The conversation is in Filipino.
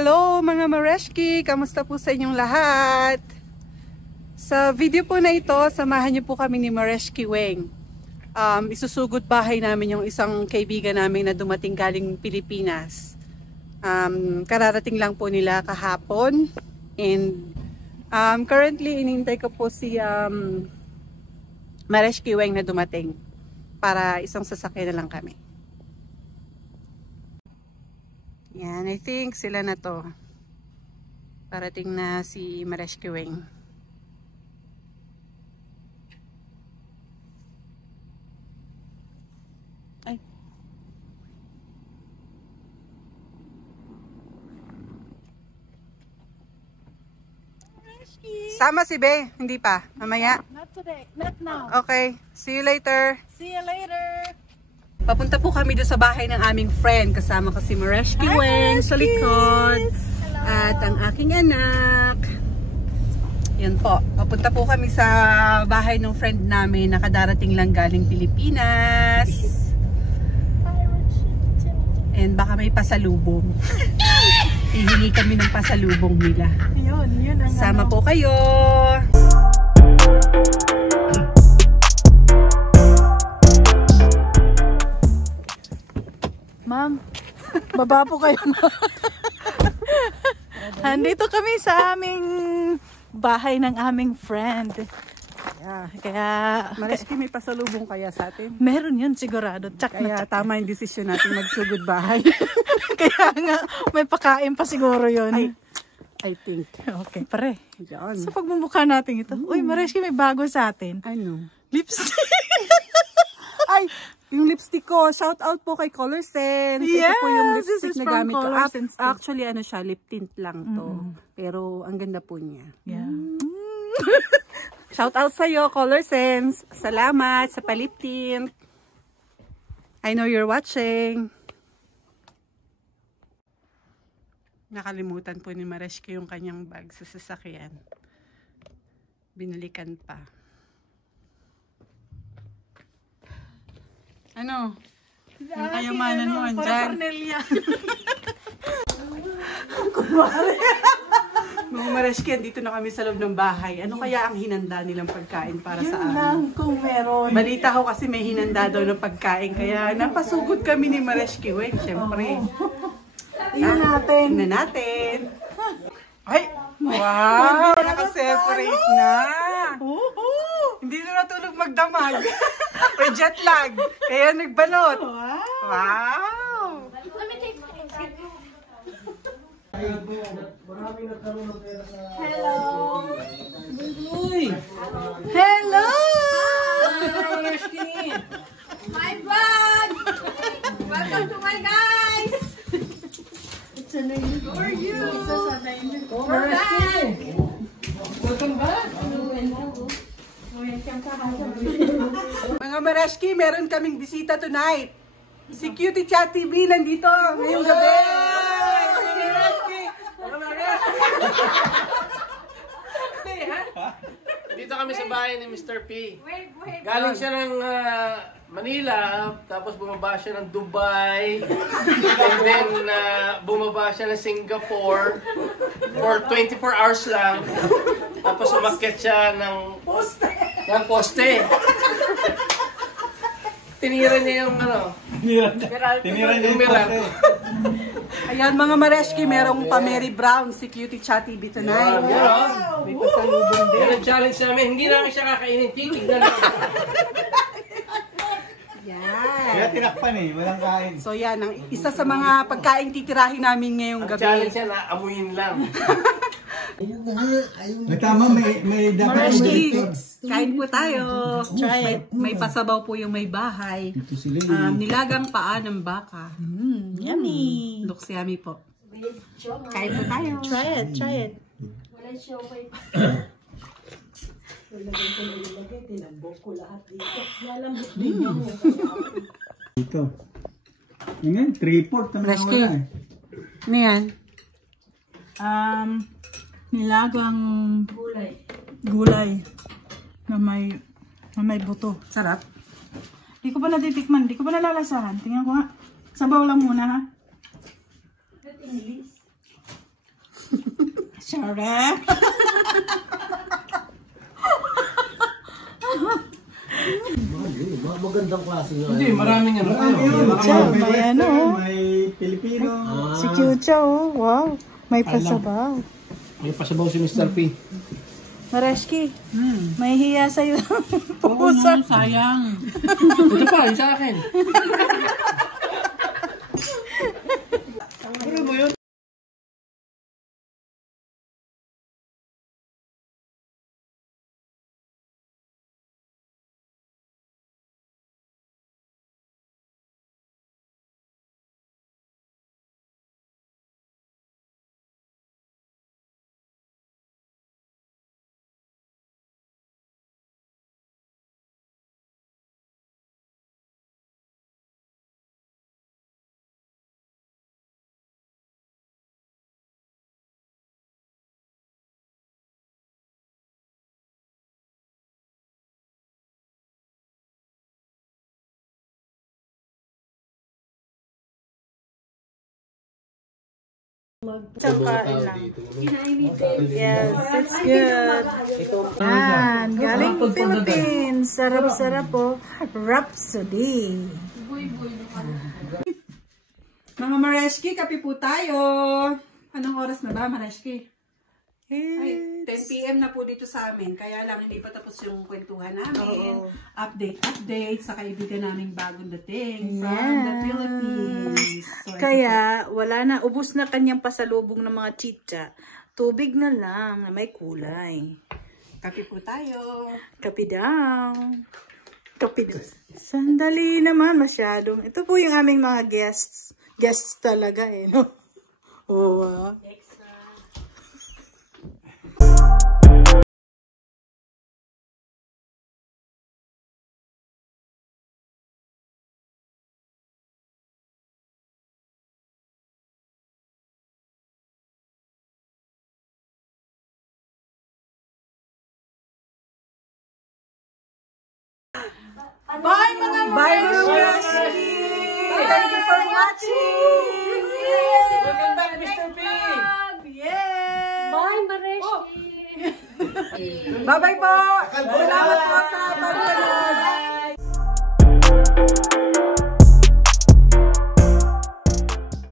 Hello mga Mareshki! Kamusta po sa inyong lahat? Sa video po na ito, samahan niyo po kami ni Mareshki Weng. Isusugod bahay namin yung isang kaibigan namin na dumating galing Pilipinas. Kararating lang po nila kahapon. And currently, inintay ko po si Mareshki Weng na dumating. Para isang sasakyan na lang kami. Yan, I think sila na to. Parating na si Mareshki Weng. Ay. Sama si Be, hindi pa. Mamaya. Not today, not now. Okay, see you later. See you later. Papunta po kami doon sa bahay ng aming friend. Kasama ko si Mareshki Weng sa likod. At ang aking anak. Yan po. Papunta po kami sa bahay ng friend namin. Nakadarating lang galing Pilipinas. And baka may pasalubong. Hihingi kami ng pasalubong nila. Yun ang Sama po kayo. Ma'am, baba po kayo. Andito kami sa aming bahay ng aming friend. Kaya Mareshki, may pasalubong kaya sa atin? meron yun sigurado. Tsak na Kaya tsak. tama yung desisyon natin magsugod bahay. Kaya nga, may pakain pa siguro yun. I think. Okay, pare. Yan. Sa pagmumukha natin ito. Uy, Mareshki, may bago sa atin. Ano? Lipstick. Ay! Yung lipstick ko, shout out po kay Color Sense. Ito po yung Yes, this lipstick is na from gamit ko. Color Sense too. Actually, ano siya, lip tint lang to. Pero ang ganda po niya. Yeah. Shout out sa'yo, Color Sense. Salamat sa palip tint. I know you're watching. Nakalimutan po ni Mareshki yung kanyang bag sa sasakyan. Binalikan pa. Ano? Yung kayamanan mo andyan. Mga Mareshki, dito na kami sa loob ng bahay. Ano kaya ang hinanda nilang pagkain para sa amin? Lang kung meron. Balita ko kasi may hinanda daw ng pagkain. Kaya napasugod kami ni Mareshki Weng, syempre. Tingnan natin. Tingnan natin. Ay! Wow! Naka-separate na. Hindi na natulog magdamag. May jet lag. Kaya nagbalot. Wow! Hello! Hello! My vlog! Welcome to my guys! How are you? We're back! Welcome back! Mga Mareshki, meron kaming bisita tonight. Si Cutie Chat TV nandito ngayong gabi. Dito kami sa bahay ni Mr. P. Galing siya ng Manila, tapos bumaba siya ng Dubai, and then bumaba siya ng Singapore for 24 hours lang. Tapos umakyat siya ng poste. Tinira niya yung Tinira niya yung Meralco. Ayan mga Mareshki, merong pa Mary Brown si Cutie Chat TV tonight. May pasalubong din. Yan ang challenge namin. Hindi namin siya kakainin. Titignan lang. Kaya tinakpan eh, walang kain. So yan, ang isa sa mga pagkain titirahin namin ngayong Ang gabi. challenge niya na amuyin lang. Tama, may dapat Mareshki, kain po tayo. May pasabaw po yung may bahay. Ito sila Nilagang paa ng baka. Yummy! Looks yummy po. Kain po tayo. Try it, try it. Ito. Yun yan, 3/4 naman Mareshki. wala eh. Ano yan? Nilagang gulay na may buto. Sarap. Di ko pa natitikman, di ko pa nalalasahan. Tingnan ko nga. Sabaw lang muna ha. Charot. Magandang klase nga. Hindi, maraming ano. May ano. May Pilipino. Si Chucha, oh. Wow. May pasabaw. May pasabaw si Mr. P. Mareshki, may hiya sa'yo. Pusa. Sayang. Ito pa, yung sa akin. Ano mo yun? Kain lang. Yes, it's good. Yan, galing Philippines. Sarap-sarap po. Rhapsody. Mga Mareshki, kape po tayo. Anong oras na ba, Mareshki? Ay, 10 PM na po dito sa amin. Kaya lang hindi pa tapos yung kwentuhan namin. Update sa kaibigan naming bagong dating from the Philippines. So, Kaya, wala na. Ubus na kanyang pasalubong ng mga chicha. Tubig na lang na may kulay. kape po tayo. Kape daw. Kape daw. Sandali naman, masyadong. Ito po yung aming mga guests. Guests talaga eh, no? Oh, wow. Bye mga Mareshki! Thank you for watching! Welcome back, Mr. P! Yay! Bye, Mareshki! Bye-bye po! Salamat po sa pagtanong!